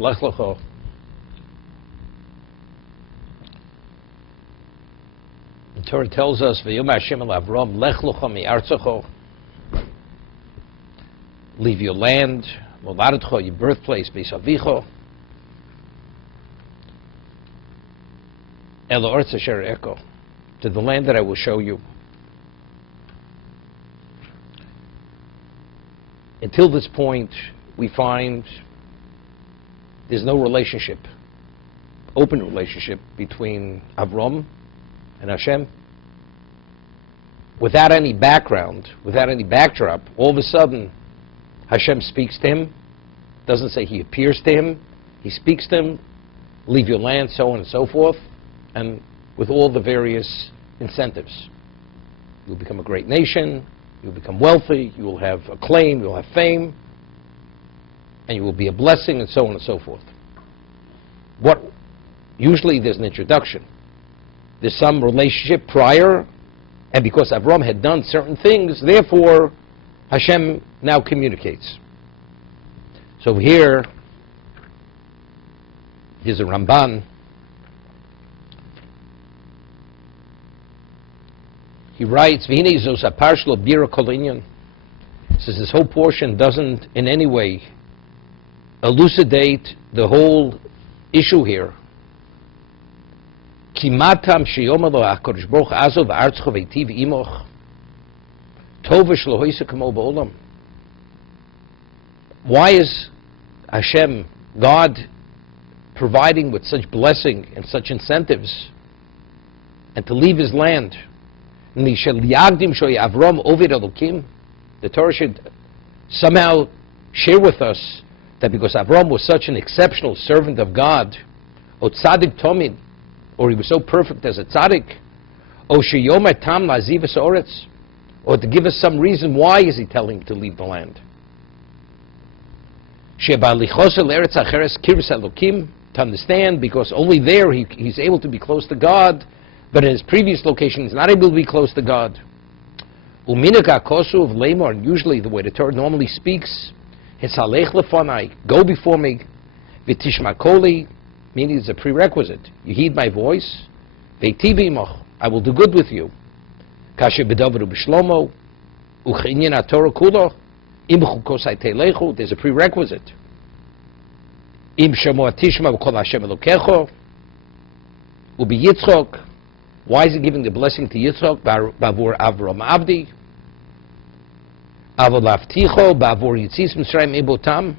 Lech Lecha. The Torah tells us, "V'yom Hashem el Avram, Lech Lecha mi'artzecho." Leave your land, Moladecho, your birthplace, Beis Avicho. El Ha'aretz asher eko, to the land that I will show you. Until this point, we find there's no relationship, open relationship between Avram and Hashem. Without any background, without any backdrop, all of a sudden, Hashem speaks to him. Doesn't say he appears to him. He speaks to him, leave your land, so on and so forth, and with all the various incentives. You'll become a great nation, you'll become wealthy, you will have acclaim, you'll have fame, and you will be a blessing, and so on and so forth. Usually there's an introduction. There's some relationship prior, and because Avram had done certain things, therefore Hashem now communicates. So here's a Ramban. He writes, "V'hinei zos ha'parsha lo bira kol inyan." Says this whole portion doesn't in any way elucidate the whole issue here. Kimatam sheyomer lo HaKadosh Baruch Hu azov v'artzecho v'eitiv imoch tova shelo hoyse kamo ba'olam. Why is Hashem, God, providing with such blessing and such incentives, and to leave his land? The Torah should somehow share with us that because Avram was such an exceptional servant of God, or tzaddik tomid, or he was so perfect as a tzaddik, or to give us some reason why is he telling him to leave the land. To understand, because only there he's able to be close to God, but in his previous location he's not able to be close to God. And usually the way the Torah normally speaks, go before me, meaning it's a prerequisite. You heed my voice, I will do good with you. There's a prerequisite. Why is he giving the blessing to Yitzchok? Bavur Avram Abdi. Avolafticho Bavur Yitzis Mitzrayim Ebotam.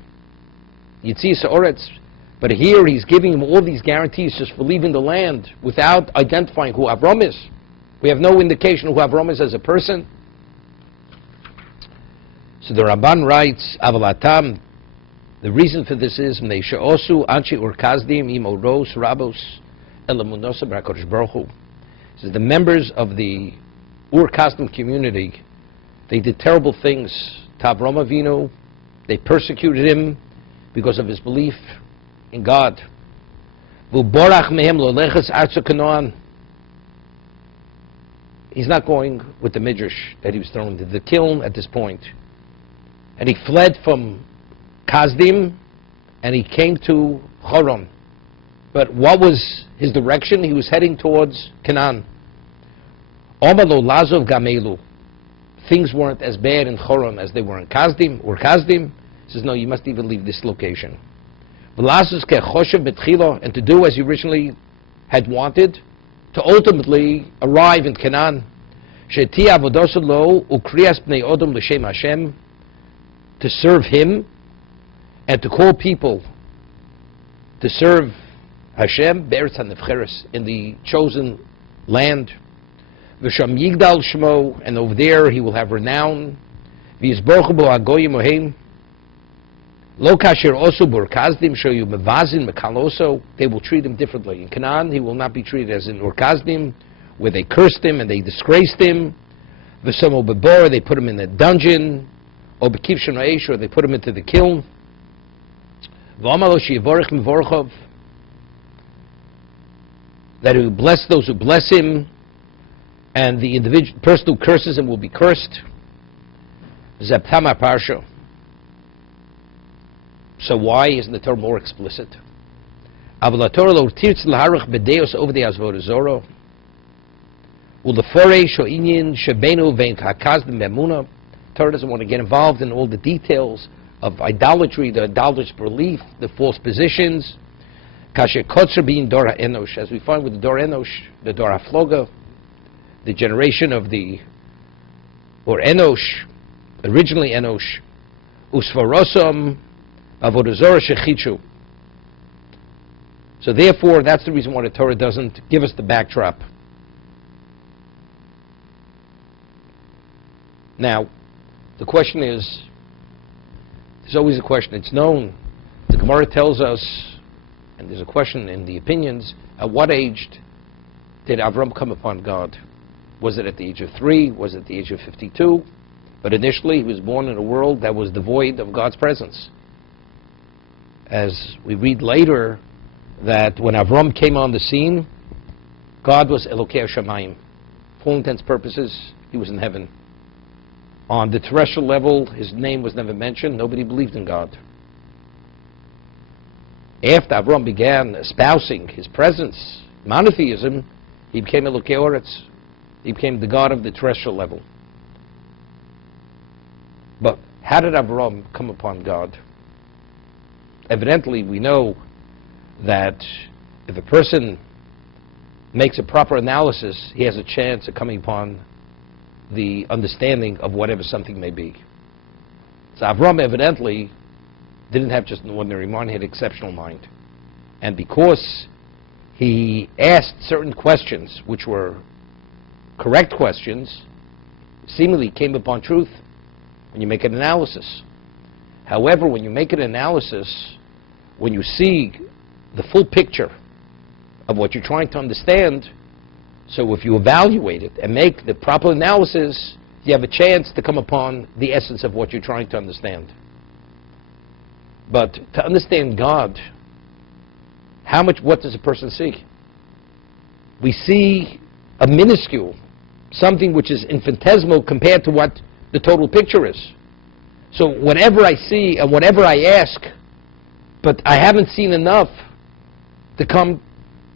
Yitzis Oretz. But here he's giving him all these guarantees just for leaving the land without identifying who Avram is. We have no indication of who Avram is as a person. So the Ramban writes, Avolatam, the reason for this is, Meishaosu Anchi Urkazdim Imoros Rabos Elamunosa Barakosh Baruch Hu. Says the members of the Ur-Kasdim community, they did terrible things to Avram Avinu. They persecuted him because of his belief in God. He's not going with the midrash that he was thrown into the kiln at this point. And he fled from Kasdim and he came to Choron. But what was his direction? He was heading towards Canaan. Omalo Lazov Gamelu. Things weren't as bad in Choron as they were in Kasdim. Or Kasdim says, no, you must even leave this location. And to do as you originally had wanted, to ultimately arrive in Canaan. To serve him and to call people to serve Hashem be'eretz hanevcheres, in the chosen land. V'sham yigdal shmo, and over there he will have renown. V'yizborchu bo hagoyim oheim. Lo kasher osu bor kazdim shoyu mevazin mekaloso. They will treat him differently. In Canaan he will not be treated as in Ur Kasdim, where they cursed him and they disgraced him. V'somo bebor, they put him in a dungeon. Or bekiv shenoesh, or they put him into the kiln. V'amalo sheyivorech mivorchov, that he will bless those who bless him, and the person who curses him will be cursed. Zeptama Parsha. So why isn't the Torah more explicit? Torah doesn't want to get involved in all the details of idolatry, the idolatrous belief, the false positions. As we find with the Dor Enosh, the Dor HaFloga, the generation of the, or Enosh, originally Enosh, Usvarosam Avodah Zorah Shechichu. So therefore, that's the reason why the Torah doesn't give us the backdrop. Now, the question is, there's always a question. It's known. The Gemara tells us, and there's a question in the opinions, at what age did Avram come upon God? Was it at the age of 3? Was it at the age of 52? But initially, he was born in a world that was devoid of God's presence. As we read later, that when Avram came on the scene, God was Elokei Shamayim. For all intents and purposes, he was in heaven. On the terrestrial level, his name was never mentioned. Nobody believed in God. After Avram began espousing his presence, monotheism, he became Elokei Oretz. He became the God of the terrestrial level. But how did Avram come upon God? Evidently, we know that if a person makes a proper analysis, he has a chance of coming upon the understanding of whatever something may be. So Avram evidently didn't have just an ordinary mind, he had an exceptional mind. And because he asked certain questions, which were correct questions, seemingly came upon truth when you make an analysis. However, when you make an analysis, when you see the full picture of what you're trying to understand, so if you evaluate it and make the proper analysis, you have a chance to come upon the essence of what you're trying to understand. But to understand God, what does a person see? We see a minuscule, something which is infinitesimal compared to what the total picture is. So whatever I see and whatever I ask, but I haven't seen enough to come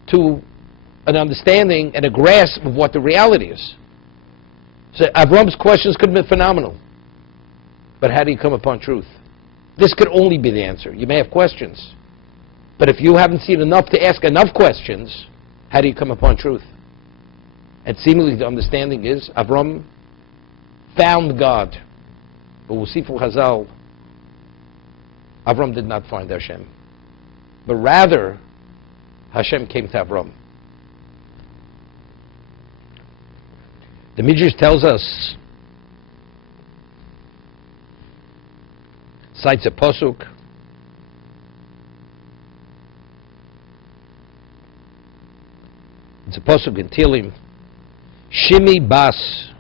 to an understanding and a grasp of what the reality is. So Avram's questions could have been phenomenal. But how do you come upon truth? This could only be the answer. You may have questions. But if you haven't seen enough to ask enough questions, how do you come upon truth? And seemingly the understanding is Avram found God. But we'll see from Chazal, Avram did not find Hashem. But rather, Hashem came to Avram. The Midrash tells us, cites a posuk, it's a posuk in Tehillim, Shimi bas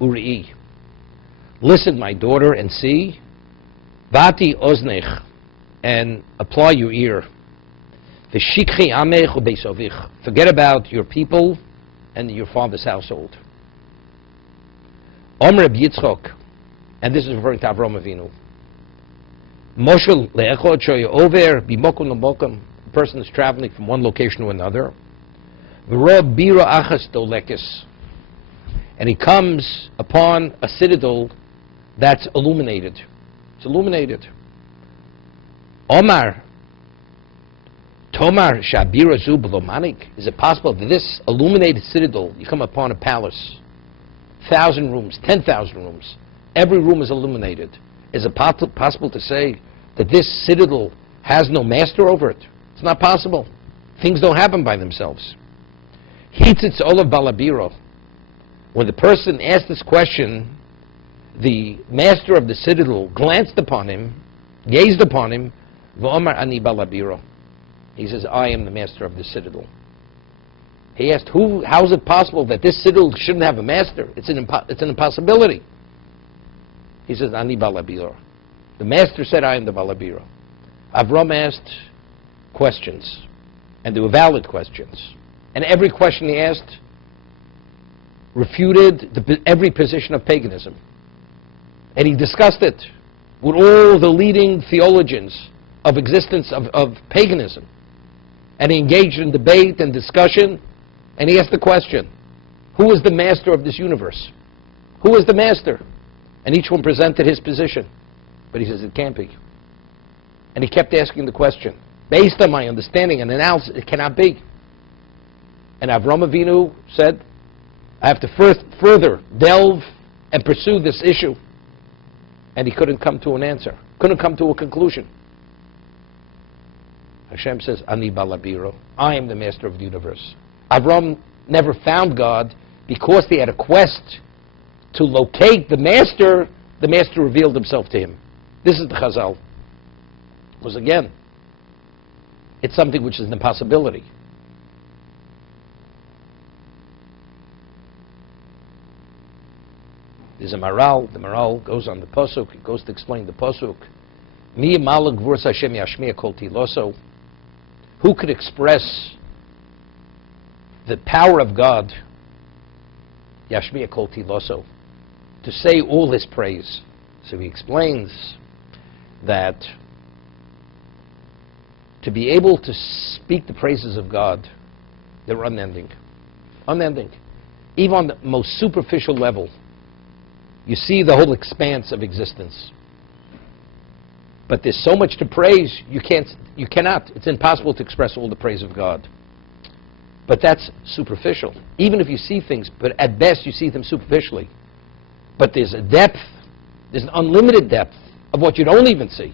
uri'i. Listen, my daughter, and see, Vati oznech, and apply your ear. V'shikchi amech u'beisovich. Forget about your people and your father's household. Omer Yitzchok, and this is referring to Avraham Avinu. Moshel le'echod shoy over bimokum l'mokum. A person is traveling from one location to another. V'ro bira achas dolekis, and he comes upon a citadel that's illuminated. It's illuminated. Omar, Tomar Shabira Zu Belomanik. Is it possible that this illuminated citadel, you come upon a palace, 1,000 rooms, 10,000 rooms, every room is illuminated. Is it possible to say that this citadel has no master over it? It's not possible. Things don't happen by themselves. Hitzitz Olav Balabiro. When the person asked this question, the master of the citadel glanced upon him, gazed upon him, V'omar ani balabiro. He says, I am the master of the citadel. He asked, how is it possible that this citadel shouldn't have a master? It's an impossibility. He says, ani balabiro. The master said, I am the balabiro. Avram asked questions, and they were valid questions. And every question he asked refuted every position of paganism. And he discussed it with all the leading theologians of existence of paganism. And he engaged in debate and discussion, and he asked the question, who is the master of this universe? Who is the master? And each one presented his position. But he says, it can't be. And he kept asking the question. Based on my understanding and analysis, it cannot be. And Avram Avinu said, I have to further delve and pursue this issue. And he couldn't come to an answer, couldn't come to a conclusion. Hashem says, Ani balabiro, I am the master of the universe. Avram never found God because he had a quest to locate the master revealed himself to him. This is the Chazal. Because again, it's something which is an impossibility. There's a Maral. The Maral goes on the Pasuk. He goes to explain the Pasuk. Mi malag v'urs Hashem yashmiya kol tiloso. Who could express the power of God? Yashmiya kol tiloso. To say all his praise. So he explains that to be able to speak the praises of God, they're unending. Unending. Even on the most superficial level, you see the whole expanse of existence. But there's so much to praise, you cannot. It's impossible to express all the praise of God. But that's superficial. Even if you see things, but at best you see them superficially. But there's a depth, there's an unlimited depth of what you don't even see.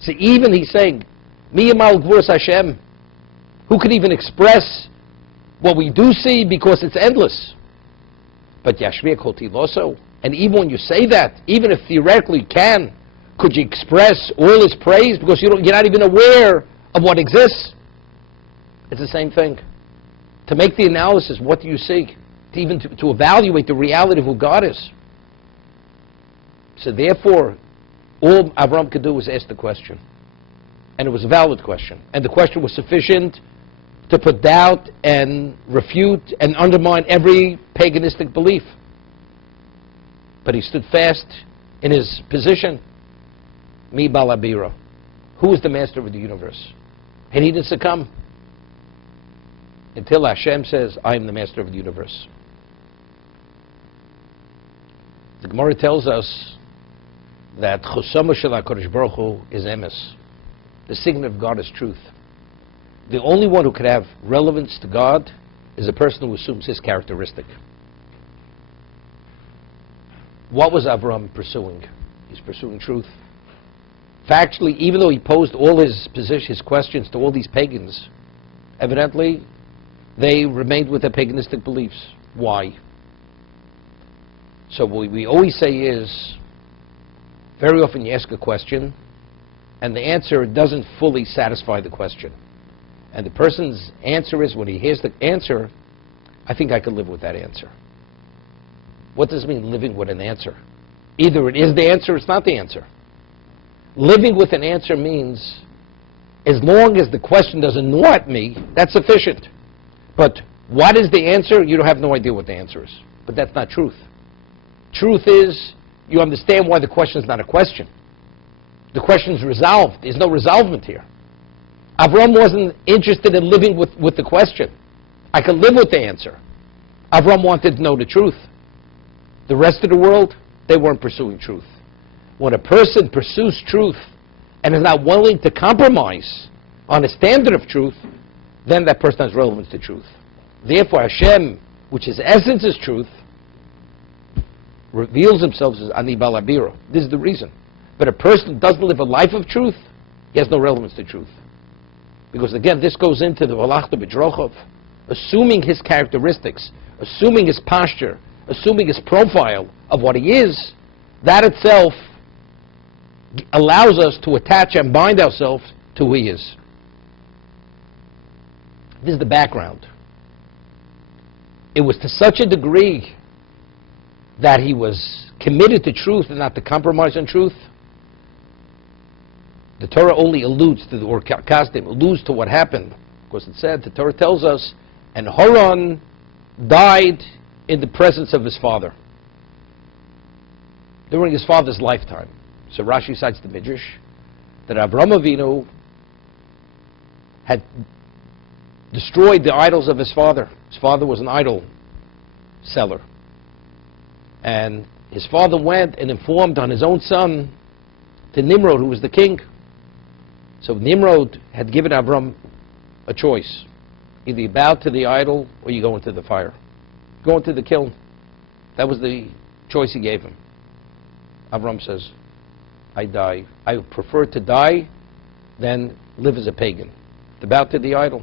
See, even he's saying, Mi yamal gvuras Hashem, who could even express what we do see because it's endless. But Yashmiya kol tiloso, and even when you say that, even if theoretically you can, could you express all his praise because you're not even aware of what exists? It's the same thing. To make the analysis, what do you see? To evaluate the reality of who God is. So therefore, all Avram could do was ask the question. And it was a valid question. And the question was sufficient to put doubt and refute and undermine every paganistic belief. But he stood fast in his position. Mi balabira. Who is the master of the universe? And he didn't succumb. Until Hashem says, I am the master of the universe. The Gemara tells us that Chosama Shel HaKadosh Baruch Hu is emes. The signet of God is truth. The only one who could have relevance to God is a person who assumes his characteristic. What was Avram pursuing? He's pursuing truth. Factually, even though he posed all his questions to all these pagans, evidently they remained with their paganistic beliefs. Why? So what we always say is, very often you ask a question, and the answer doesn't fully satisfy the question. And the person's answer is, when he hears the answer, I think I could live with that answer. What does it mean, living with an answer? Either it is the answer or it's not the answer. Living with an answer means, as long as the question doesn't gnaw at me, that's sufficient. But what is the answer? You don't have no idea what the answer is. But that's not truth. Truth is, you understand why the question is not a question. The question is resolved. There's no resolvement here. Avram wasn't interested in living with the question. I could live with the answer. Avram wanted to know the truth. The rest of the world, they weren't pursuing truth. When a person pursues truth and is not willing to compromise on a standard of truth, then that person has relevance to truth. Therefore, Hashem, which his essence is truth, reveals himself as Ani balabiro. This is the reason. But a person who doesn't live a life of truth, he has no relevance to truth. Because again, this goes into the Valachta B'Drochov, assuming his characteristics, assuming his posture, assuming his profile of what he is, that itself allows us to attach and bind ourselves to who he is. This is the background. It was to such a degree that he was committed to truth and not to compromise on truth. The Torah only alludes to, or Kasdim alludes to what happened. Of course, it said, the Torah tells us, and Haran died in the presence of his father during his father's lifetime. So Rashi cites the Midrash that Avraham Avinu had destroyed the idols of his father. His father was an idol seller. And his father went and informed on his own son to Nimrod, who was the king. So Nimrod had given Avram a choice. Either you bow to the idol or you go into the fire. Go into the kiln. That was the choice he gave him. Avram says, I die. I prefer to die than live as a pagan. To bow to the idol.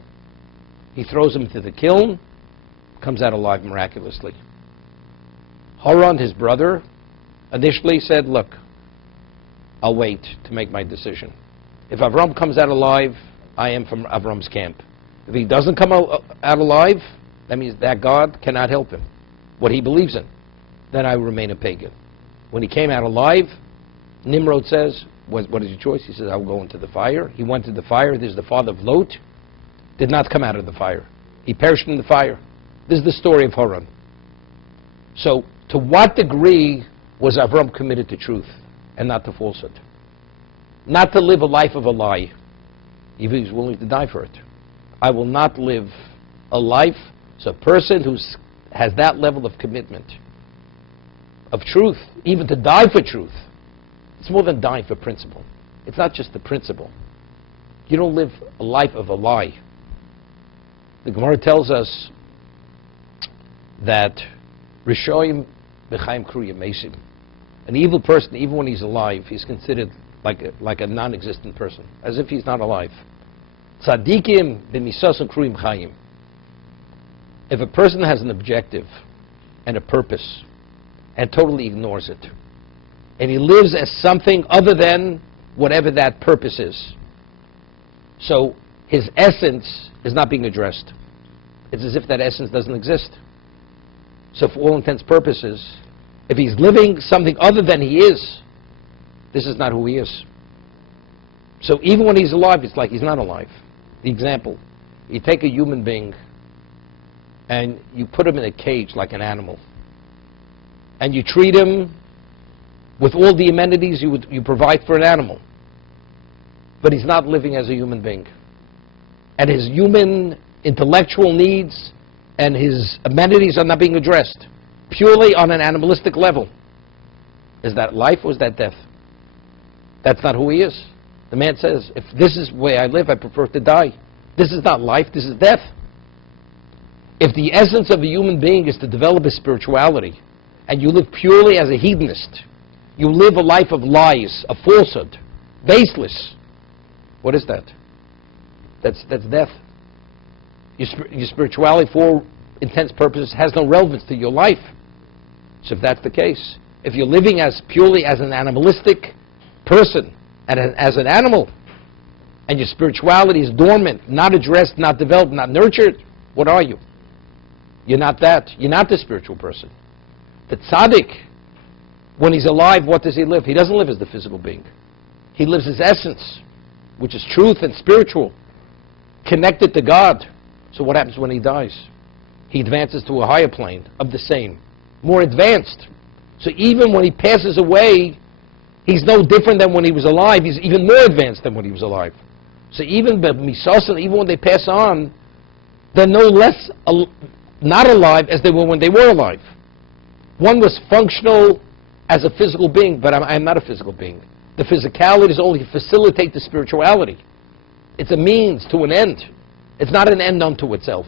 He throws him into the kiln, comes out alive miraculously. Haran, his brother, initially said, look, I'll wait to make my decision. If Avram comes out alive, I am from Avram's camp. If he doesn't come out alive, that means that God cannot help him, what he believes in. Then I will remain a pagan. When he came out alive, Nimrod says, what is your choice? He says, I will go into the fire. He went to the fire. This is the father of Lot. Did not come out of the fire. He perished in the fire. This is the story of Haran. So, to what degree was Avram committed to truth and not to falsehood? Not to live a life of a lie. Even he was willing to die for it. I will not live a life. So a person who has that level of commitment, of truth, even to die for truth, it's more than dying for principle. It's not just the principle. You don't live a life of a lie. The Gemara tells us that Rishoyim b'chaim kruyim mesim. An evil person, even when he's alive, he's considered like a non-existent person, as if he's not alive. Tzadikim b'misason kruyim chayim. If a person has an objective and a purpose and totally ignores it, and he lives as something other than whatever that purpose is, so his essence is not being addressed. It's as if that essence doesn't exist. So for all intents and purposes, if he's living something other than he is, this is not who he is. So even when he's alive, it's like he's not alive. The example, you take a human being and you put him in a cage like an animal, and you treat him with all the amenities you provide for an animal, but he's not living as a human being. And his human intellectual needs and his amenities are not being addressed, purely on an animalistic level. Is that life or is that death? That's not who he is. The man says, if this is the way I live, I prefer to die. This is not life, this is death. If the essence of a human being is to develop a spirituality, and you live purely as a hedonist, you live a life of lies, of falsehood, baseless, what is that? That's death. Your spirituality, for all intents and purposes, has no relevance to your life. So if that's the case, if you're living as purely as an animalistic person, and as an animal, and your spirituality is dormant, not addressed, not developed, not nurtured, what are you? You're not that. You're not the spiritual person. The tzaddik, when he's alive, what does he live? He doesn't live as the physical being. He lives his essence, which is truth and spiritual, connected to God. So what happens when he dies? He advances to a higher plane of the same, more advanced. So even when he passes away, he's no different than when he was alive. He's even more advanced than when he was alive. So even when they pass on, they're no less not alive as they were when they were alive. One was functional as a physical being, but I'm not a physical being. The physicality is only to facilitate the spirituality. It's a means to an end. It's not an end unto itself.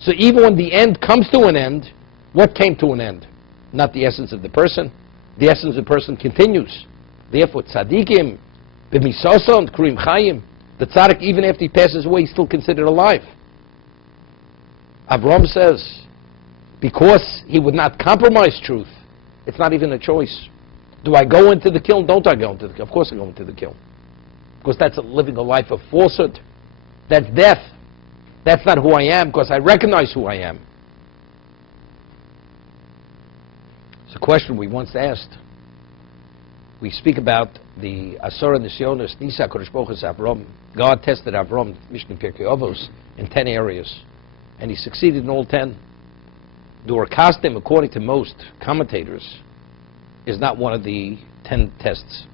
So even when the end comes to an end, what came to an end? Not the essence of the person. The essence of the person continues. Therefore, tzaddikim, b'misason, k'rim chayim, the tzaddik, even after he passes away, he's still considered alive. Avram says, because he would not compromise truth, it's not even a choice. Do I go into the kiln? Don't I go into the kiln? Of course I go into the kiln. Because that's living a life of falsehood. That's death. That's not who I am, because I recognize who I am. It's a question we once asked. We speak about the Asara Nisyonos, Nisa Kodesh Baruch Hu Avram. God tested Avram, Mishnah Pirkei Avos, in 10 areas. And he succeeded in all 10. The Orkastim, according to most commentators, is not one of the 10 tests.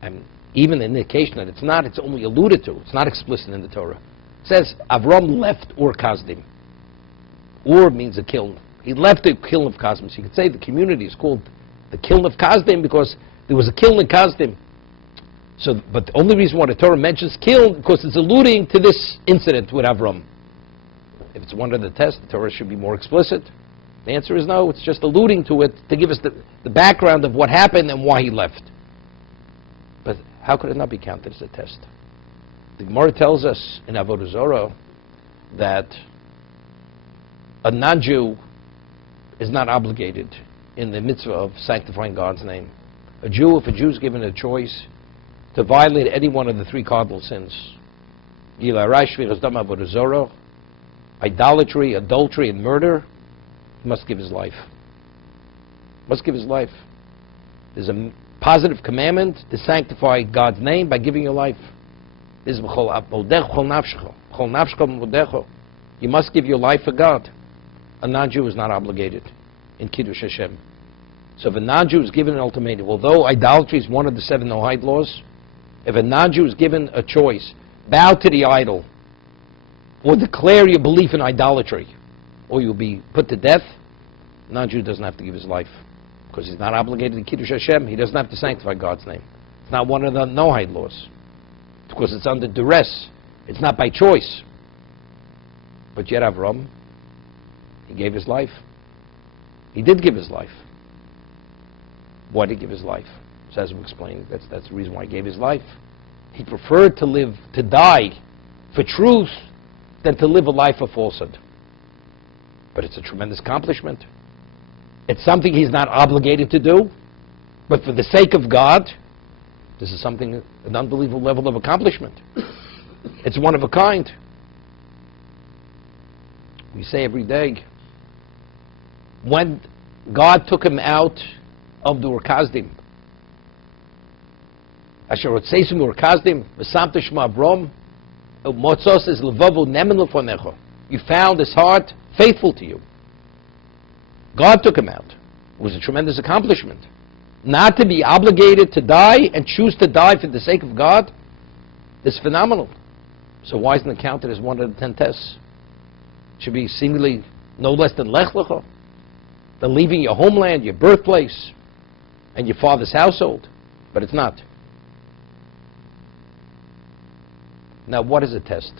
And even an indication that it's not, it's only alluded to. It's not explicit in the Torah. It says Avram left Ur Kasdim. Ur means a kiln. He left the kiln of Kasdim. So you could say the community is called the kiln of Kasdim because there was a kiln in Kasdim. So, but the only reason why the Torah mentions kiln because it's alluding to this incident with Avram. If it's one of the tests, the Torah should be more explicit. The answer is no. It's just alluding to it to give us the background of what happened and why he left. But how could it not be counted as a test? The Gemara tells us in Avodah Zorah that a non-Jew is not obligated in the mitzvah of sanctifying God's name. If a Jew is given a choice to violate any one of the three cardinal sins, idolatry, adultery, and murder, he must give his life. Must give his life. There's a positive commandment to sanctify God's name by giving your life. You must give your life for God. A non-Jew is not obligated in Kiddush Hashem. So if a non-Jew is given an ultimatum, although idolatry is one of the 7 no-hide laws, if a non-Jew is given a choice, bow to the idol, or declare your belief in idolatry, or you'll be put to death, a non-Jew doesn't have to give his life. Because he's not obligated to Kiddush Hashem, he doesn't have to sanctify God's name. It's not one of the no-hide laws. Because it's under duress. It's not by choice. But yet Avram, he gave his life. He did give his life. Why did he give his life? So as we explained, that's the reason why he gave his life. He preferred to die for truth than to live a life of falsehood. But it's a tremendous accomplishment. It's something he's not obligated to do, but for the sake of God, this is something, an unbelievable level of accomplishment. It's one of a kind. We say every day, when God took him out of the Ur Kasdim, Asher Rotzeisim Ur Kasdim, V'samta Shema Avram, Motzos is Levavu Nemen Lefonecho. You found his heart faithful to you. God took him out. It was a tremendous accomplishment. Not to be obligated to die and choose to die for the sake of God is phenomenal. So why isn't it counted as one of the 10 tests? It should be seemingly no less than Lech Lecha, than leaving your homeland, your birthplace, and your father's household. But it's not. Now, what is a test?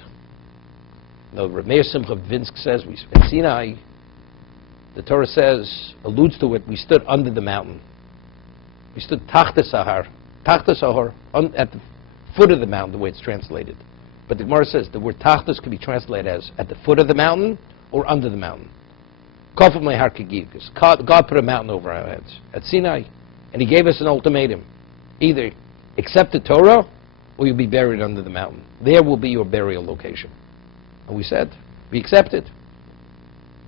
Now, Rav Meir Simcha Vinsk says, at Sinai, the Torah says, alludes to it, we stood under the mountain. We stood Tachta Sahar, at the foot of the mountain, the way it's translated. But the Gemara says the word Tachtas can be translated as at the foot of the mountain or under the mountain. God put a mountain over our heads at Sinai, and He gave us an ultimatum. Either accept the Torah, or you'll be buried under the mountain. There will be your burial location. And we said, we accepted.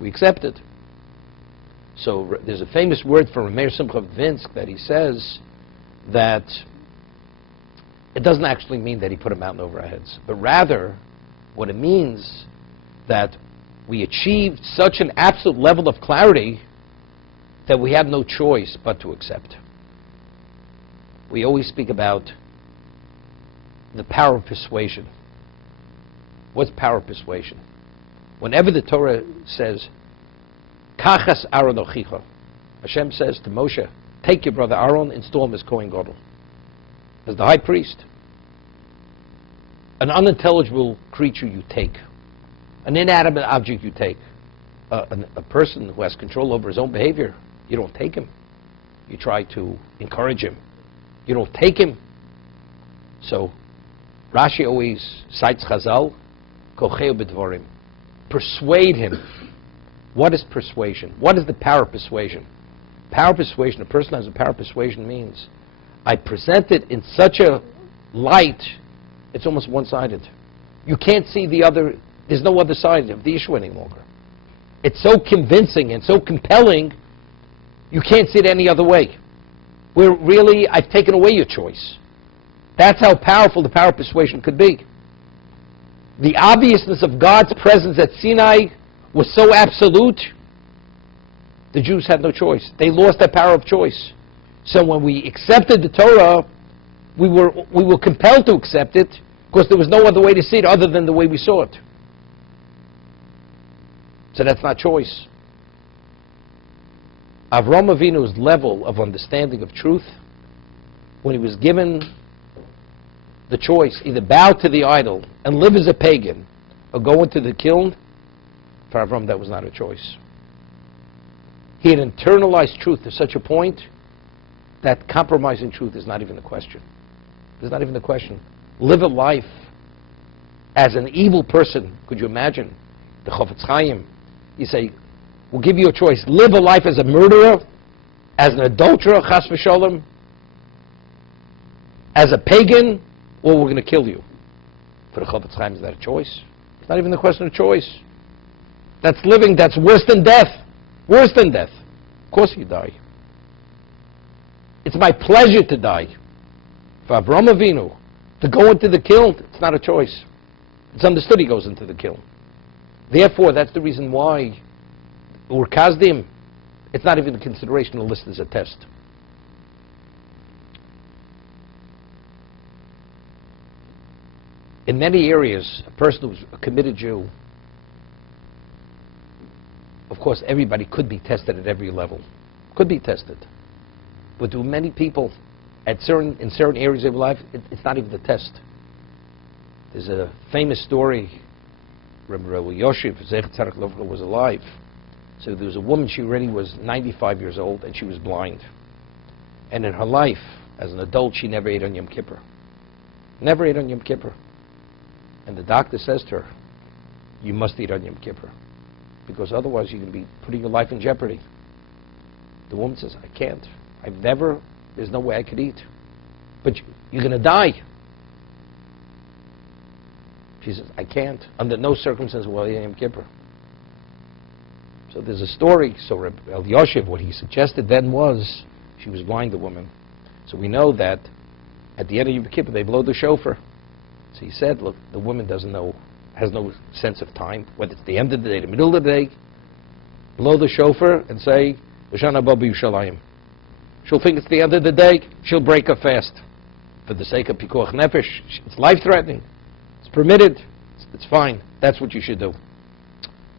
We accepted. So there's a famous word from Rav Meir Simcha Vinsk that he says that it doesn't actually mean that he put a mountain over our heads, but rather what it means that we achieved such an absolute level of clarity that we have no choice but to accept. We always speak about the power of persuasion. What's power of persuasion? Whenever the Torah says, Kachas Aaron Ochicha, Hashem says to Moshe, take your brother Aaron, install him as Kohen Gadol, as the high priest. An unintelligible creature you take. An inanimate object you take. A person who has control over his own behavior, you don't take him. You try to encourage him. You don't take him. So Rashi always cites Chazal, Kocheu b'dvorim. Persuade him. What is persuasion? What is the power of persuasion? Power of persuasion, a person who has a power of persuasion means I present it in such a light, it's almost one-sided. You can't see the other, there's no other side of the issue any longer. It's so convincing and so compelling, you can't see it any other way. Where really, I've taken away your choice. That's how powerful the power of persuasion could be. The obviousness of God's presence at Sinai was so absolute, the Jews had no choice. They lost that power of choice. So when we accepted the Torah, we were compelled to accept it because there was no other way to see it other than the way we saw it. So that's not choice. Avraham Avinu's level of understanding of truth, when he was given the choice, either bow to the idol and live as a pagan or go into the kiln, for Avraham that was not a choice. He had internalized truth to such a point that compromising truth is not even a question. It's not even a question. Live a life as an evil person. Could you imagine? The Chofetz Chaim, you say, we'll give you a choice. Live a life as a murderer, as an adulterer, chas v'sholem, as a pagan, or we're going to kill you. For the Chofetz Chaim, is that a choice? It's not even a question of choice. That's living, that's worse than death. Worse than death. Of course you die. It's my pleasure to die. For Avraham Avinu, to go into the kiln, it's not a choice. It's understood he goes into the kiln. Therefore, that's the reason why Ur Kazdim, it's not even a consideration to list as a test. In many areas, a person who's a committed Jew, of course, everybody could be tested at every level. Could be tested. But to many people, in certain areas of life, it's not even the test. There's a famous story. Rabbi Yosef Zecher Tzaddik Levracha was alive. So there was a woman, she already was 95 years old, and she was blind. And in her life, as an adult, she never ate on Yom Kippur. Never ate on Yom Kippur. And the doctor says to her, you must eat on Yom Kippur, because otherwise you're going to be putting your life in jeopardy. The woman says, I can't. There's no way I could eat. But you're going to die. She says, I can't. Under no circumstances will I eat Yom Kippur. So there's a story. So Reb Elyashiv, what he suggested then was, she was blind, the woman. So we know that at the end of Yom Kippur, they blow the shofar. So he said, look, the woman doesn't know, has no sense of time, whether it's the end of the day, the middle of the day, blow the shofar and say, Hoshana Ba B'Yushalayim. She'll think it's the end of the day, she'll break her fast. For the sake of Pikuach Nefesh, it's life-threatening. It's permitted, it's fine. That's what you should do.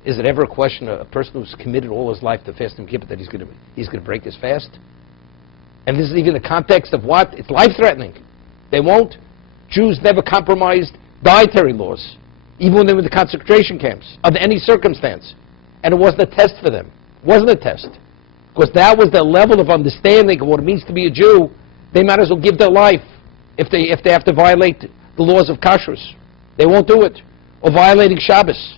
Is it ever a question of a person who's committed all his life to fast and Kippur that he's going to break his fast? And this is even the context of what? It's life-threatening. They won't. Jews never compromised dietary laws, even when they were in the concentration camps, under any circumstance. And it wasn't a test for them. It wasn't a test. Because that was their level of understanding of what it means to be a Jew. They might as well give their life if they have to violate the laws of kashrus. They won't do it. Or violating Shabbos.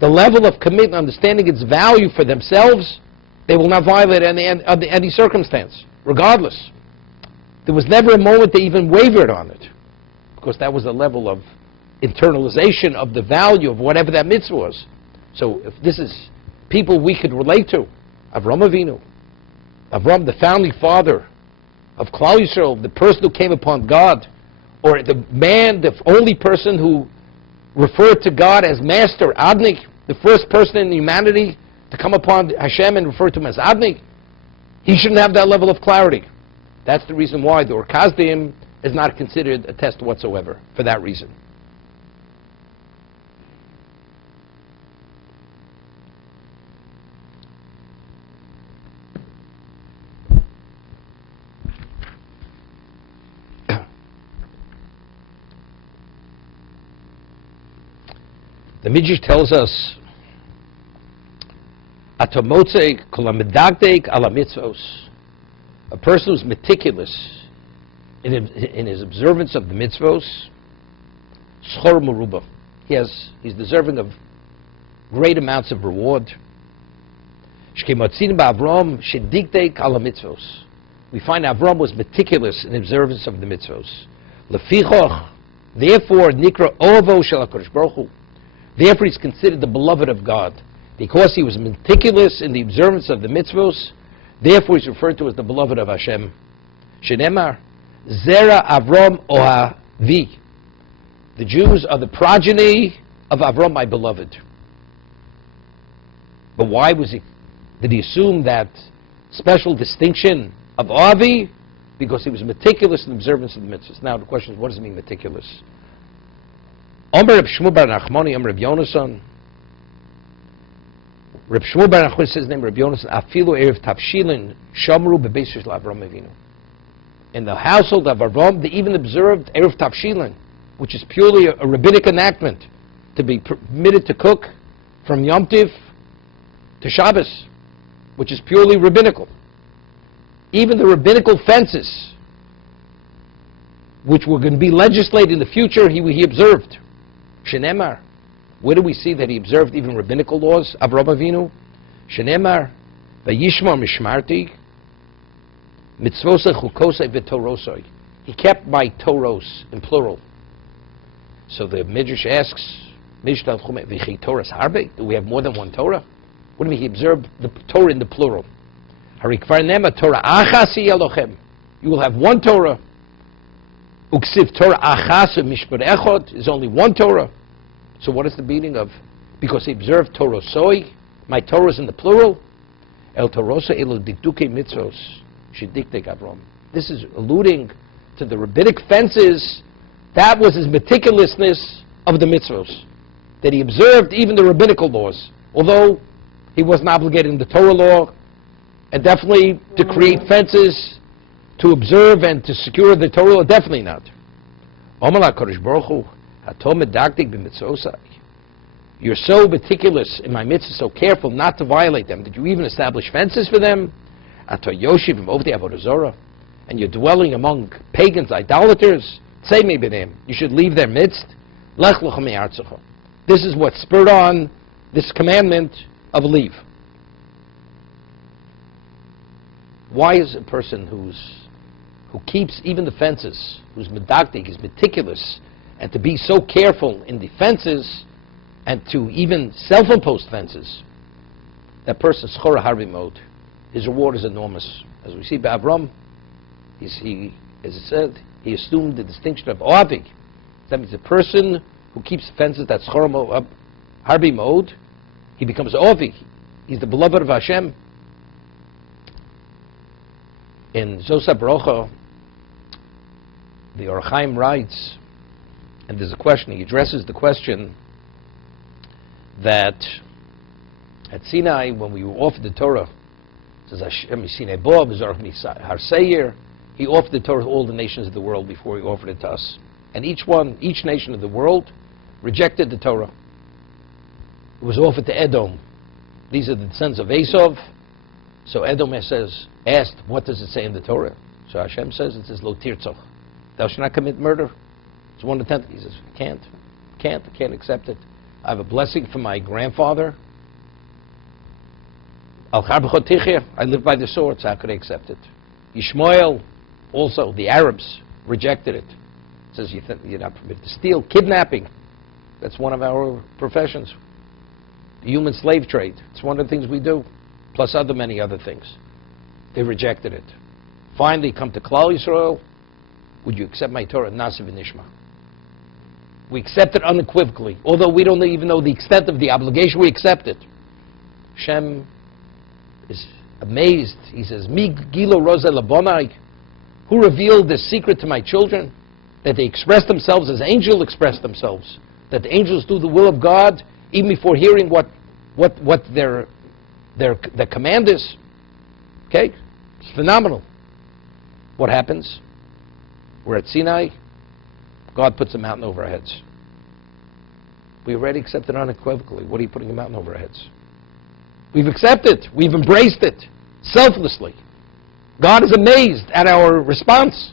The level of commitment, understanding its value for themselves, they will not violate under any circumstance, regardless. There was never a moment they even wavered on it. Because that was a level of internalization of the value of whatever that mitzvah was. So if this is people we could relate to, Avraham Avinu, Avraham, the founding father of Klal Yisrael, the person who came upon God, or the man, the only person who referred to God as Master, Adnik, the first person in humanity to come upon Hashem and refer to him as Adnik, he shouldn't have that level of clarity. That's the reason why the Ur Kazdim is not considered a test whatsoever, for that reason. The Midrash tells us, "Atomotze kolamedagdek ala mitzvos." A person who's meticulous in his observance of the mitzvos, schor meruba. He's deserving of great amounts of reward. Shkemotzin ba'Avram shedikdek ala mitzvos. We find Avram was meticulous in observance of the mitzvos. Lefichoch, therefore, nikra ovo shel HaKadosh Baruch Hu. Therefore, he's considered the beloved of God. Because he was meticulous in the observance of the mitzvos, therefore he's referred to as the beloved of Hashem. Shenemar, Zera Avram Ohavi. The Jews are the progeny of Avram, my beloved. But why did he assume that special distinction of Ohavi? because he was meticulous in observance of the mitzvahs. Now the question is, what does it mean meticulous? Omer Reb Shmuel bar Nachmani, Omer Reb Yonason. Reb Shmuel bar Nachmani says his name Reb Yonason. Afilu erev tafshilin shamru bebeis shel Avram Avinu. In the household of Avram, they even observed erev tafshilin, which is purely a rabbinic enactment, to be permitted to cook from Yom Tiv to Shabbos, which is purely rabbinical. Even the rabbinical fences, which were going to be legislated in the future, he observed. Shenemar. Where do we see that he observed even rabbinical laws? Avraham Avinu. Shenemar. Vayishma mishmarti. Mitzvosei chukosei v'torosei. He kept my Toros in plural. So the Midrash asks, Mishtal chume v'chi Toras harbe? Do we have more than one Torah? What do you mean he observed the Torah in the plural? Harikvar nema Torah achasi Elochem. You will have one Torah. Uksiv Torah achas mishpar echod is only one Torah. So what is the meaning of? Because he observed Torosoi, my Torah is in the plural. El Torosa elo dikduke mitzvos shediktek Avram. This is alluding to the rabbinic fences. That was his meticulousness of the mitzvos, that he observed even the rabbinical laws, although he wasn't obligated in the Torah law, and definitely to create fences to observe and to secure the Torah law, definitely not. You're so meticulous in my mitzvahs, so careful not to violate them, that you even establish fences for them, and you're dwelling among pagans, idolaters. You should leave their midst. Lech Lecha. This is what spurred on this commandment of leave. Why is a person who keeps even the fences, who's medaktik, is meticulous, and to be so careful in the fences, and to even self-imposed fences, that person schora harbi mode, his reward is enormous. As we see by Avram, as it said, he assumed the distinction of oavi. That means a person who keeps fences that schora harbi mode, he becomes oavi. He's the beloved of Hashem. In Zosa Barucha, the Or Chaim writes, and there's a question, he addresses the question that at Sinai, when we were offered the Torah, it says Hashem Sinai Bo, Har Seir, he offered the Torah to all the nations of the world before he offered it to us. And each nation of the world rejected the Torah. It was offered to Edom. These are the sons of Esav. So Edom asked, what does it say in the Torah? So Hashem says, it says, Lo tirtzach. Thou shalt not commit murder. It's one of the 10. He says, I can't accept it. I have a blessing from my grandfather. Al char b'chot tichya. I live by the sword, so how could I accept it? Yishmael, also, the Arabs rejected it. It says you're not permitted to steal. Kidnapping, that's one of our professions. The human slave trade, it's one of the things we do, plus many other things. They rejected it. Finally, come to Klal Yisrael. Would you accept my Torah? Nasiv v'nishma. We accept it unequivocally. Although we don't even know the extent of the obligation, we accept it. Hashem is amazed. He says, Mi gilo roze labonai. Who revealed this secret to my children? That they express themselves as angels express themselves. That the angels do the will of God even before hearing what their command is. Okay? It's phenomenal. What happens? We're at Sinai. God puts a mountain over our heads. We already accepted unequivocally. What are you putting a mountain over our heads? We've accepted. We've embraced it selflessly. God is amazed at our response.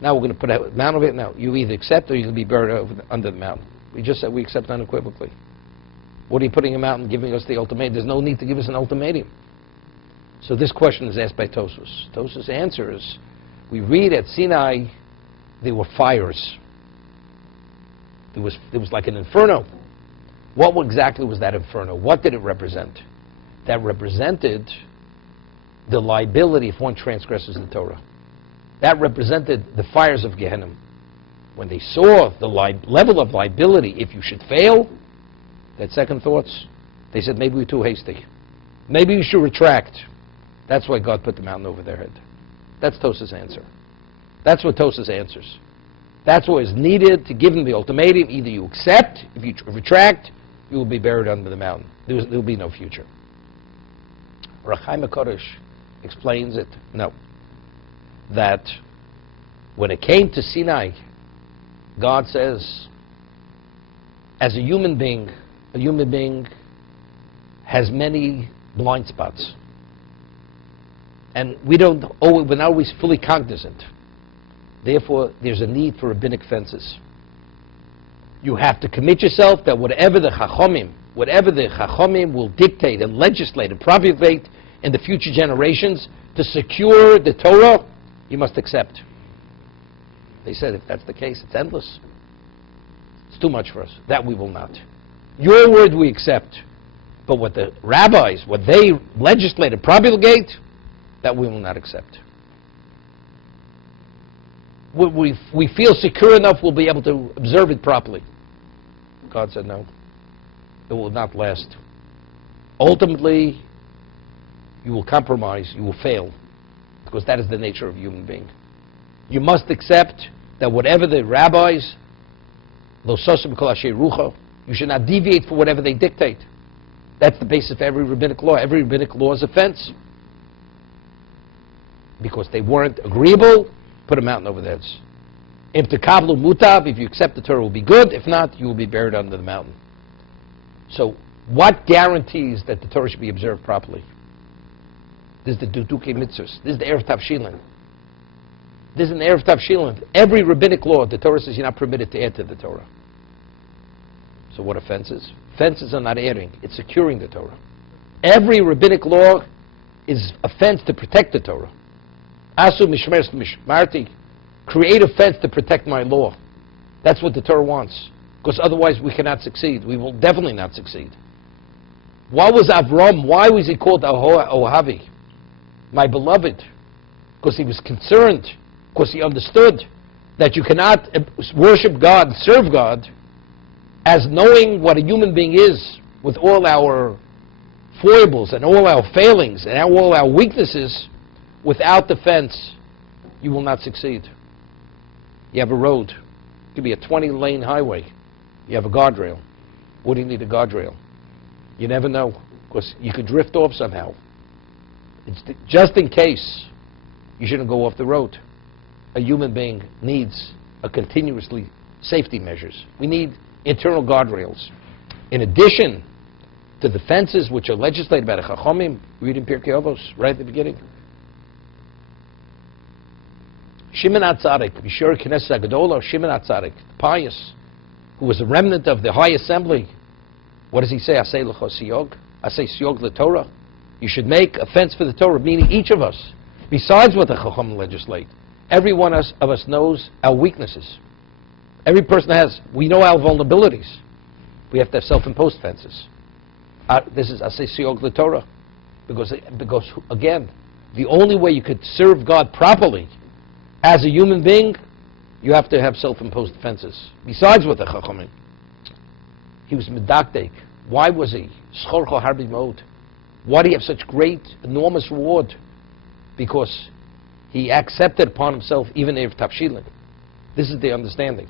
Now we're going to put a mountain over it. Now you either accept or you're going to be buried under the mountain. We just said we accept unequivocally. What are you putting a mountain, giving us the ultimatum? There's no need to give us an ultimatum. So this question is asked by Tosfos. Tosfos' answer is, we read at Sinai, there were fires. There was like an inferno. What exactly was that inferno? What did it represent? That represented the liability if one transgresses the Torah. That represented the fires of Gehenna. When they saw the level of liability, if you should fail, they had second thoughts. They said, maybe we're too hasty. Maybe we should retract. That's why God put the mountain over their head. That's Tosas' answer. That's what Tosas answers. That's what is needed to give them the ultimatum. Either you accept, if you retract, you will be buried under the mountain. There will be no future. Rachaim HaKodesh explains it, no. That when it came to Sinai, God says, as a human being has many blind spots. And we're not always fully cognizant. Therefore, there's a need for rabbinic fences. You have to commit yourself that whatever the Chachomim will dictate and legislate and propagate in the future generations to secure the Torah, you must accept. They said if that's the case, it's endless. It's too much for us. That we will not. Your word we accept. But what the rabbis, what they legislate and promulgate, that we will not accept. We feel secure enough we'll be able to observe it properly. God said no. It will not last. Ultimately, you will compromise, you will fail, because that is the nature of a human being. You must accept that whatever the rabbis, you should not deviate from whatever they dictate. That's the basis of every rabbinic law. Every rabbinic law is a fence. Because they weren't agreeable, put a mountain over their heads. If the kablu mutav, if you accept the Torah, will be good. If not, you will be buried under the mountain. So, what guarantees that the Torah should be observed properly? This is the Duduke Mitzvahs. This is the Erev Tavshilin. This is an Erev Tavshilin. Every rabbinic law, the Torah says you're not permitted to add to the Torah. So what are fences? Fences are not adding, it's securing the Torah. Every rabbinic law is a fence to protect the Torah. Asu mishmeres mishmarti. Create a fence to protect my law. That's what the Torah wants. Because otherwise we cannot succeed. We will definitely not succeed. Why was Avram, why was he called Ohavi? My beloved. Because he was concerned. Because he understood that you cannot worship God, serve God, as knowing what a human being is, with all our foibles and all our failings and all our weaknesses. Without the fence, you will not succeed. You have a road. It could be a 20-lane highway. You have a guardrail. What do you need a guardrail? You never know, because you could drift off somehow. Just in case, you shouldn't go off the road. A human being needs a continuously safety measures. We need internal guardrails. In addition to the fences which are legislated by the Chachomim, read in Pirkei Avos, right at the beginning. Shimon HaTzadik, Bishur Knesset HaGadolah, Shimon HaTzadik, pious, who was a remnant of the High Assembly. What does he say? Asay l'cho siyog, Asay siyog l'Torah. You should make a fence for the Torah, meaning each of us, besides what the Chacham legislate. Every one of us knows our weaknesses. Every person we know our vulnerabilities. We have to have self-imposed fences. This is Asay siyog l'Torah. Because again, the only way you could serve God properly as a human being, you have to have self-imposed fences. Besides what the Chachamim. He was medakdek. Why was he? Schorcho harbi mod. Why did he have such great, enormous reward? Because he accepted upon himself even Erev Tavshilin. This is the understanding.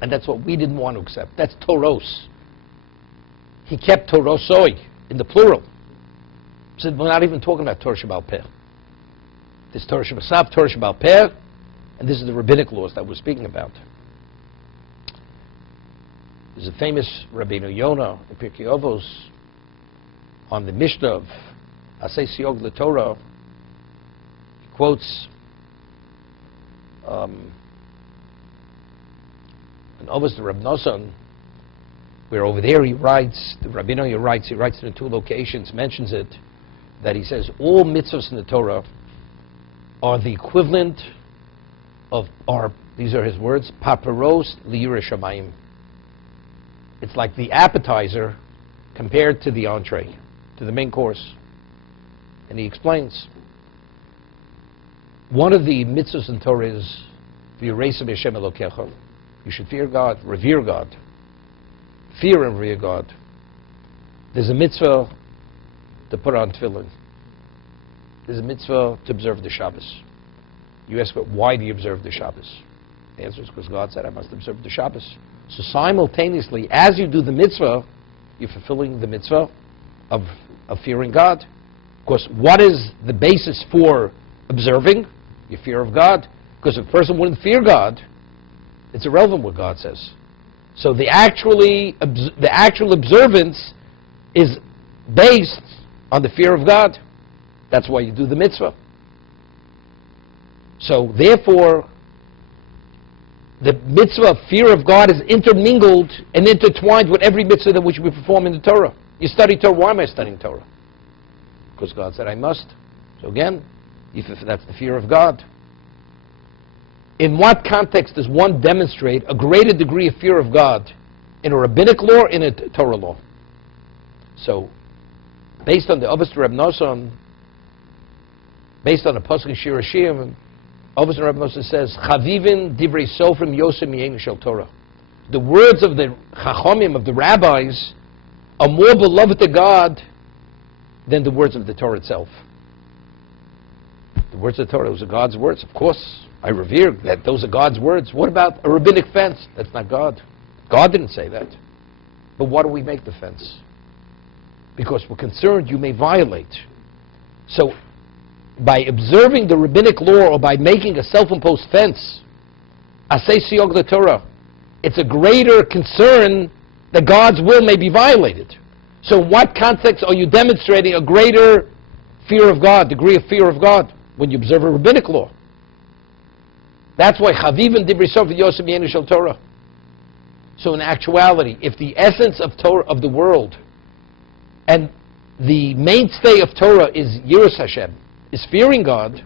And that's what we didn't want to accept. That's Toros. He kept Torosoi in the plural. He said, we're not even talking about Torah Sheba'al Peh. This Torah Shebasaf, Torah Sheba'al Peh, and this is the rabbinic laws that we're speaking about. There's a famous Rabbeinu Yonah in Pirkei Avos on the Mishnah of Asay Siyog l'Torah. He quotes an Avos the Reb Nosson, where over there he writes, the Rabbeinu Yonah writes, he writes in the two locations, mentions it, that he says all mitzvahs in the Torah are the equivalent of these are his words, paparos liyireh shamayim. It's like the appetizer compared to the entree, to the main course. And he explains, one of the mitzvahs in Torah is v'yireisem Hashem Elokecha. You should fear God, revere God. Fear and revere God. There's a mitzvah to put on tefillin. there's a mitzvah to observe the Shabbos. You ask, but why do you observe the Shabbos? The answer is because God said, I must observe the Shabbos. So simultaneously, as you do the mitzvah, you're fulfilling the mitzvah of fearing God. Because what is the basis for observing? Your fear of God. Because if a person wouldn't fear God, it's irrelevant what God says. So the actual observance is based on the fear of God. That's why you do the mitzvah. So therefore, the mitzvah of fear of God is intermingled and intertwined with every mitzvah that which we perform in the Torah. You study Torah. Why am I studying Torah? Because God said I must. So again, if that's the fear of God. In what context does one demonstrate a greater degree of fear of God? In a rabbinic law or in a Torah law? So, based on the Avos Reb Nosson, based on the Pasuk Shir Hashirim, Avos Reb Nosson says, Chavivin divrei sofrim yosem miyenu shel Torah. The words of the Chachomim, of the rabbis, are more beloved to God than the words of the Torah itself. The words of the Torah, those are God's words. Of course, I revere that those are God's words. What about a rabbinic fence? That's not God. God didn't say that. But why do we make the fence? Because we're concerned you may violate. So, by observing the rabbinic law or by making a self-imposed fence, asay siyog the Torah, it's a greater concern that God's will may be violated. So in what context are you demonstrating a greater fear of God, degree of fear of God, when you observe a rabbinic law? That's why Chavivin divrei sofrim yosem miyenu shel Torah. So in actuality, if the essence of Torah, of the world, and the mainstay of Torah is Yiras Hashem, is fearing God,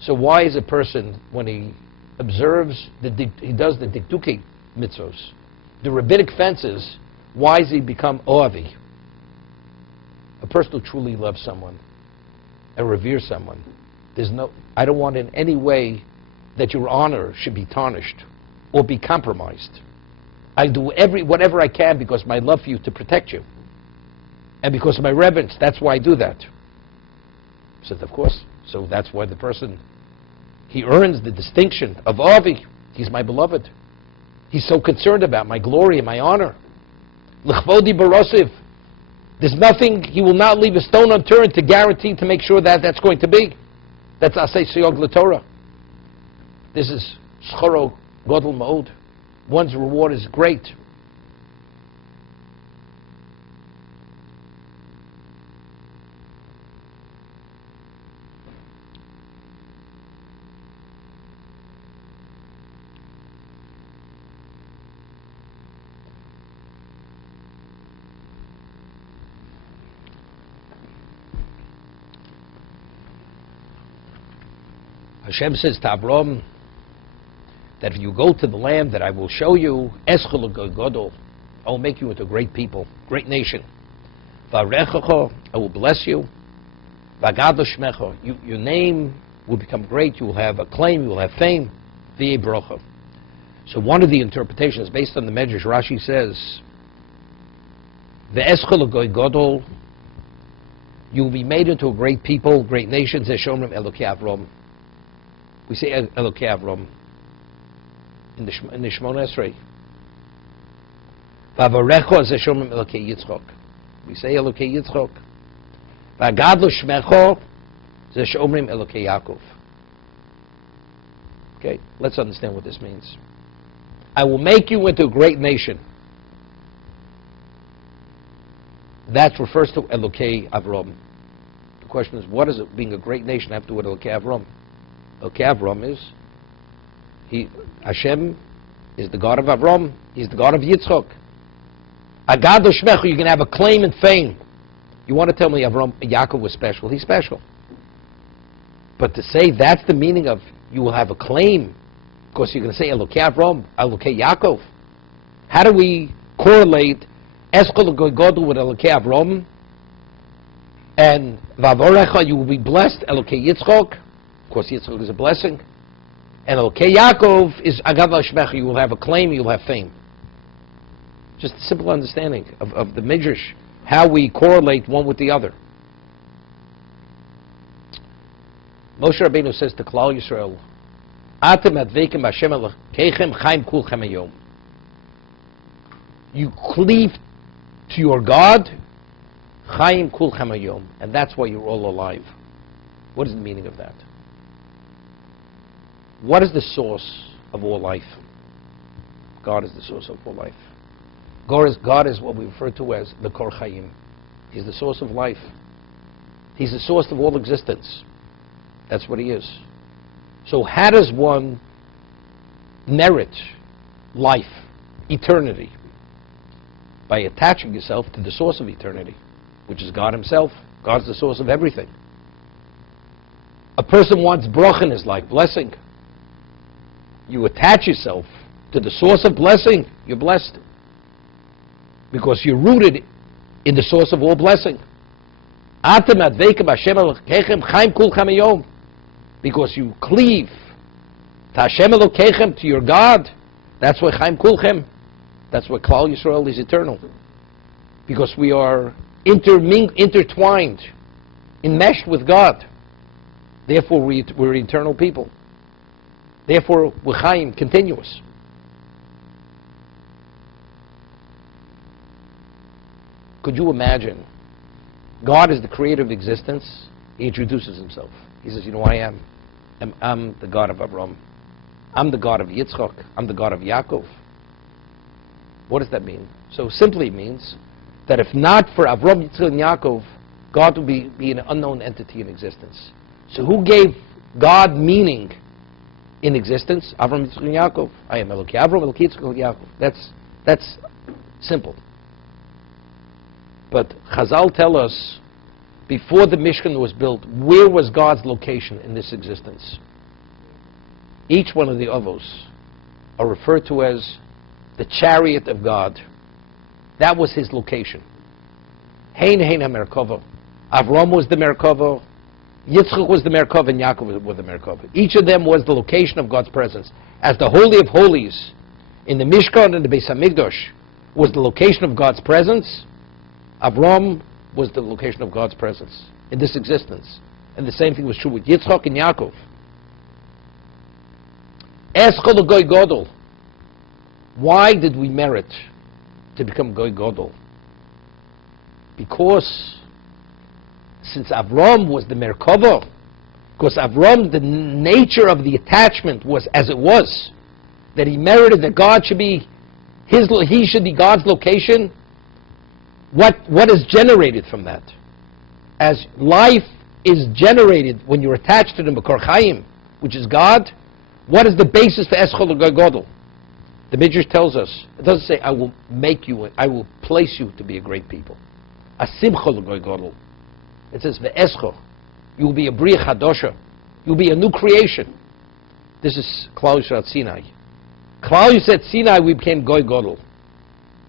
so why is a person, when he observes, he does the Dikduki mitzvos, the rabbinic fences, why does he become Oavi? A person who truly loves someone and reveres someone. I don't want in any way that your honor should be tarnished or be compromised. I do whatever I can because of my love for you to protect you. And because of my reverence, that's why I do that. He said, of course. So that's why the person, he earns the distinction of Avi. He's my beloved. He's so concerned about my glory and my honor. L'chvodi barosiv. There's nothing, he will not leave a stone unturned to guarantee, to make sure that that's going to be. That's asay siyog l'Torah. This is schoro godel ma'od. One's reward is great. Hashem says to Avram that if you go to the land that I will show you, Eschel Godol, I will make you into a great people, great nation. Varechacha, I will bless you. Vagado Shmecha, your name will become great. You will have acclaim. You will have fame. V'yei brocha. So one of the interpretations, based on the Medrash, Rashi says, Ve'eschel Godol, you will be made into a great people, great nation. Zeshomrim Elokei Avram. We say Elokei Avram in the Shemona Esrei. V'avarecho zeshomrim Elokei Yitzchok. We say Elokei Yitzchok. V'agadlo shmecho zeshomrim Elokei Yaakov. Okay, let's understand what this means. I will make you into a great nation. That refers to Elokei Avram. The question is, what does it, being a great nation, have to do with Elokei Avram? Okay, Avram is, Hashem is the God of Avram. He's the God of Yitzchok. Agad Shmechu, you can have a claim and fame. You want to tell me Yaakov was special? He's special. But to say that's the meaning of you will have a claim, of course you're going to say Elokei Avram, Elokei Yaakov. How do we correlate Eskol Godel with Elokei Avram? And Vavorecha, you will be blessed, Elokei Yitzchok. Of course, Yitzchak is a blessing. And Elokei Yaakov is Agav Shmecha. You will have a claim, you will have fame. Just a simple understanding of the Midrash, how we correlate one with the other. Moshe Rabbeinu says to Klal Yisrael, Atem adveikim Hashem Elokeichem chaim kulchem hayom. You cleave to your God, chaim kulchem hayom, and that's why you're all alive. What is the meaning of that? What is the source of all life? God is the source of all life. God is what we refer to as the Kor Chaim. He's the source of life. He's the source of all existence. That's what he is. So how does one merit life, eternity? By attaching yourself to the source of eternity, which is God himself. God's the source of everything. A person wants bracha in his life, blessing. You attach yourself to the source of blessing, you're blessed. Because you're rooted in the source of all blessing. Because you cleave to Hashem Elokeichem, to your God. That's why Chaim Kulchem. That's why Klal Yisrael is eternal. Because we are intertwined, enmeshed with God. Therefore we're eternal people. Therefore we're Chaim, continuous. Could you imagine? God is the creator of existence. He introduces himself. He says, you know who I am? I'm the God of Avraham. I'm the God of Yitzchak. I'm the God of Yaakov. What does that mean? So simply it means that if not for Avraham, Yitzchak, and Yaakov, God would be an unknown entity in existence. So who gave God meaning in existence? Avraham, Yitzchak, and Yaakov. I am Elokei Avraham, Elokei Yitzchak, Elokei Yaakov. That's simple. But Chazal tell us, before the Mishkan was built, where was God's location in this existence? Each one of the Avos are referred to as the chariot of God. That was his location. Hein HaMerkava. Avram was the Merkava, Yitzchak was the Merkava, and Yaakov was the Merkava. Each of them was the location of God's presence. As the Holy of Holies in the Mishkan and the Beis HaMikdash was the location of God's presence, Avram was the location of God's presence in this existence. And the same thing was true with Yitzchak and Yaakov. Eschol Goy Godol. Why did we merit to become Goy Godol? Because since Avram was the Merkava, because Avram, the nature of the attachment was as it was, that he merited that God should be he should be God's location. What is generated from that? As life is generated when you're attached to the Makor Chaim, which is God, what is the basis for Eschol Godol? The Midrash tells us, it doesn't say, I will make you, I will place you to be a great people. Asimchol Godol. It says, Ve'eschol. You will be a Bria Chadosha. You will be a new creation. This is Klal Yisrael at Sinai. Klal Yisrael at Sinai, we became Goy Godol.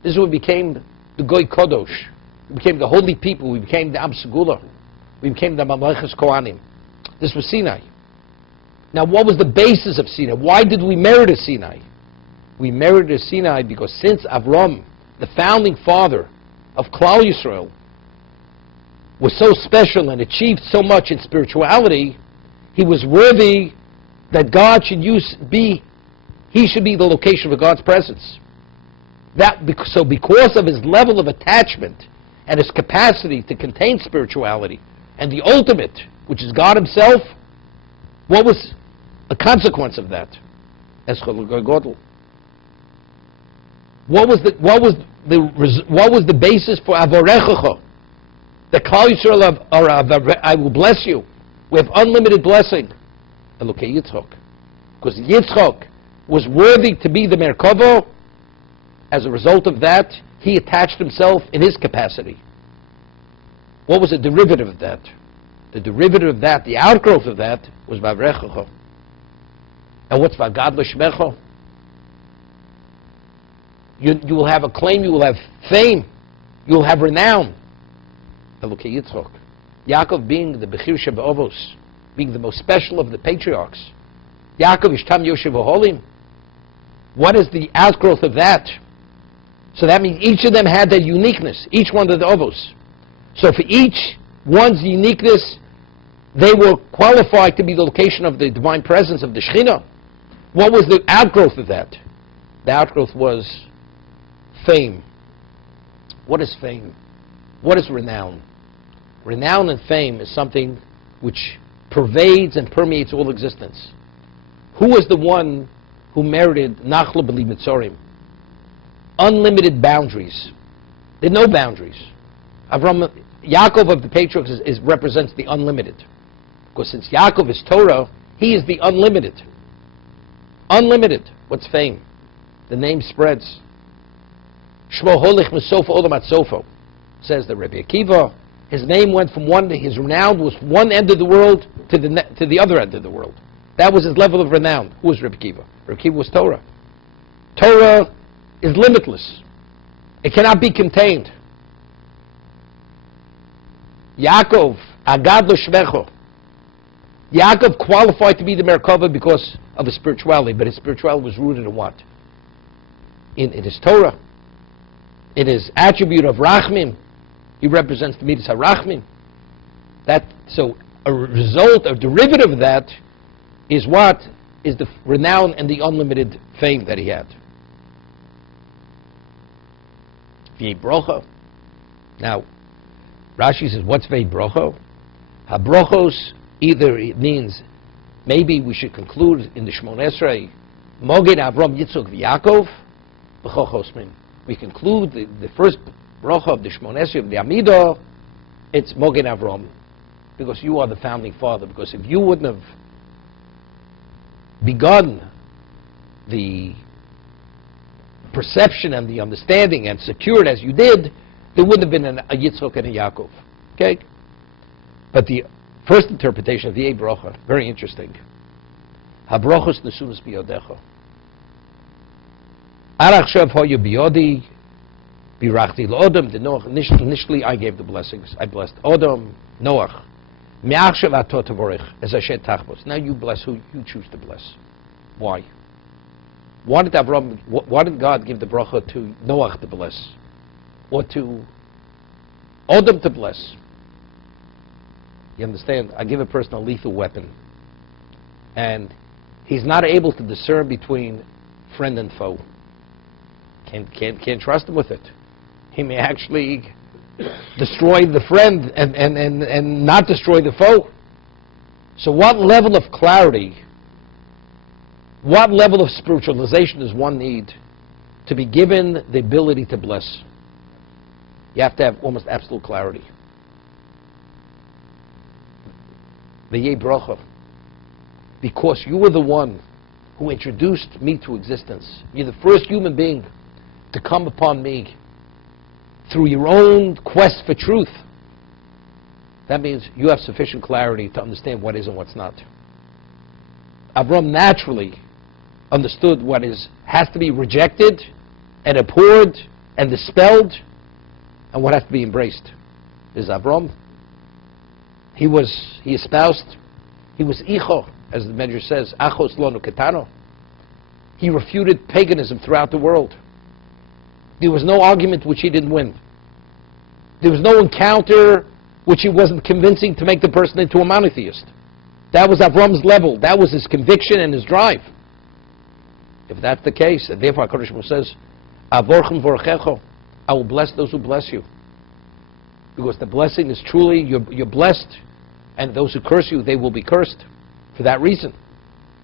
This is what we became the Goy Kodosh. We became the holy people. We became the Am Segula. We became the Mamlechas Kohanim. This was Sinai. Now, what was the basis of Sinai? Why did we merit a Sinai? We merited a Sinai because since Avram, the founding father of Klal Yisrael, was so special and achieved so much in spirituality, he was worthy that God should he should be the location of God's presence. So because of his level of attachment and his capacity to contain spirituality and the ultimate, which is God himself, what was a consequence of that? Eschol Godel. What was the basis for Avorechacha? The Klal Yisrael I will bless you. We have unlimited blessing. Elokei Yitzchak. Because Yitzchak was worthy to be the Merkava. As a result of that, he attached himself in his capacity. What was the derivative of that? The derivative of that, the outgrowth of that, was Vavrechacha. And what's Vagad L'Shmecha? You will have acclaim, you will have fame, you will have renown. Elokei Yitzchak. Yaakov being the Bechir Sheba'ovos, being the most special of the patriarchs. Yaakov Ishtam Yoshev Oholim. What is the outgrowth of that? So that means each of them had their uniqueness, each one of the Ovos. So for each one's uniqueness, They were qualified to be the location of the divine presence of the Shekhinah. What was the outgrowth of that? The outgrowth was fame. What is fame? What is renown? Renown and fame is something which pervades and permeates all existence. Who was the one who merited Nachla B'li Mitzorim? Unlimited boundaries. There are no boundaries. Yaakov of the patriarchs represents the unlimited. Because since Yaakov is Torah, he is the unlimited. Unlimited. What's fame? The name spreads. Shmo holich misofa olam at sofo, says the Rabbi Akiva. His name went from his renown was one end of the world to the other end of the world. That was his level of renown. Who was Rabbi Akiva? Rabbi Akiva was Torah. Torah is limitless. It cannot be contained. Yaakov, agad lo shmecho. Yaakov qualified to be the Merkava because of his spirituality, but his spirituality was rooted in what? In his Torah. In his attribute of Rachmim. He represents the Midas HaRachmim. So a result, a derivative of that is what? Is the renown and the unlimited fame that he had. V'yei brocha. Now, Rashi says, what's v'yei brocha? Ha-brochos, either it means, maybe we should conclude in the Shmon Esrei, Moged Avram Yitzchok V'Yakov, B'chochosmin. We conclude the first brocha of the Shmon Esrei of the Amidah, it's Moged Avram, because you are the founding father. Because if you wouldn't have begun the perception and the understanding and secured as you did, there wouldn't have been a Yitzchok and a Yaakov. Okay? But the first interpretation of the brocha, very interesting. Ha-brochos nesunos biyodecha. Arach shev hoyu biyodi, birachti l'odom, the Noach. Initially, I gave the blessings. I blessed Odom, Noach. Me'ach shev ato tavorich, as Hashem tachbos. Now you bless who you choose to bless. Why? Why did God give the bracha to Noach to bless? Or to Odom to bless? You understand? I give a person a lethal weapon, and he's not able to discern between friend and foe. Can't trust him with it. He may actually destroy the friend and not destroy the foe. So what level of clarity, what level of spiritualization does one need to be given the ability to bless? You have to have almost absolute clarity. V'yei brocha. Because you were the one who introduced me to existence. You're the first human being to come upon me through your own quest for truth. That means you have sufficient clarity to understand what is and what's not. Avram naturally understood what has to be rejected and abhorred and dispelled, and what has to be embraced. Is Avram. He espoused, he was icho, as the Medrash says, achos lonu ketano. He refuted paganism throughout the world. There was no argument which he didn't win. There was no encounter which he wasn't convincing to make the person into a monotheist. That was Avram's level. That was his conviction and his drive. If that's the case, and therefore HaKadosh Baruch Hu says, Avorchem vorchecho, I will bless those who bless you. Because the blessing is truly, you're blessed, and those who curse you, they will be cursed. For that reason.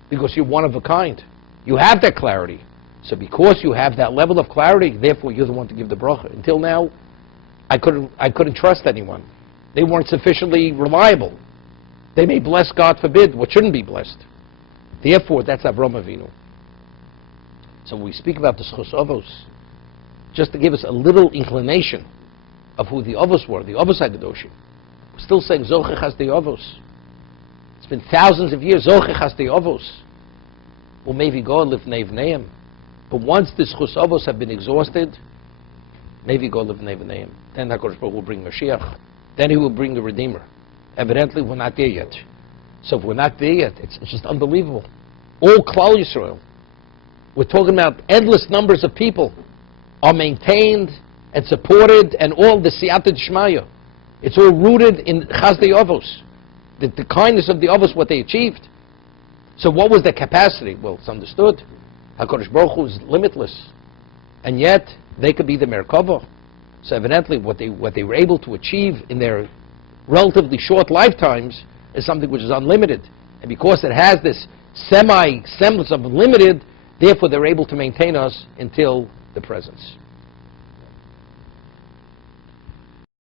Because you're one of a kind. You have that clarity. So because you have that level of clarity, therefore you're the one to give the bracha. Until now, I couldn't trust anyone. They weren't sufficiently reliable. They may bless, God forbid, what shouldn't be blessed. Therefore, that's Avram Avinu. So when we speak about the Schus Avos, just to give us a little inclination of who the Avos were, the Avos HaKadoshim, we're still saying Zochech has the Avos. It's been thousands of years, Zochech has the Avos. Well, maybe God live Nevneim. But once the Schus Avos have been exhausted, maybe God live Nevneim. Then HaKadosh Baruch Hu will bring Mashiach. Then He will bring the Redeemer. Evidently, we're not there yet. So if we're not there yet, it's just unbelievable. All Klal Yisrael, we're talking about endless numbers of people are maintained and supported, and all the Siyata D'Shmaya. It's all rooted in Chazdei Avos. the kindness of the others, what they achieved. So what was their capacity? Well, it's understood. HaKadosh Baruch Hu is limitless. And yet, they could be the Merkava. So evidently, what they were able to achieve in their relatively short lifetimes is something which is unlimited. And because it has this semi-semblance of limited, therefore they're able to maintain us until the presence.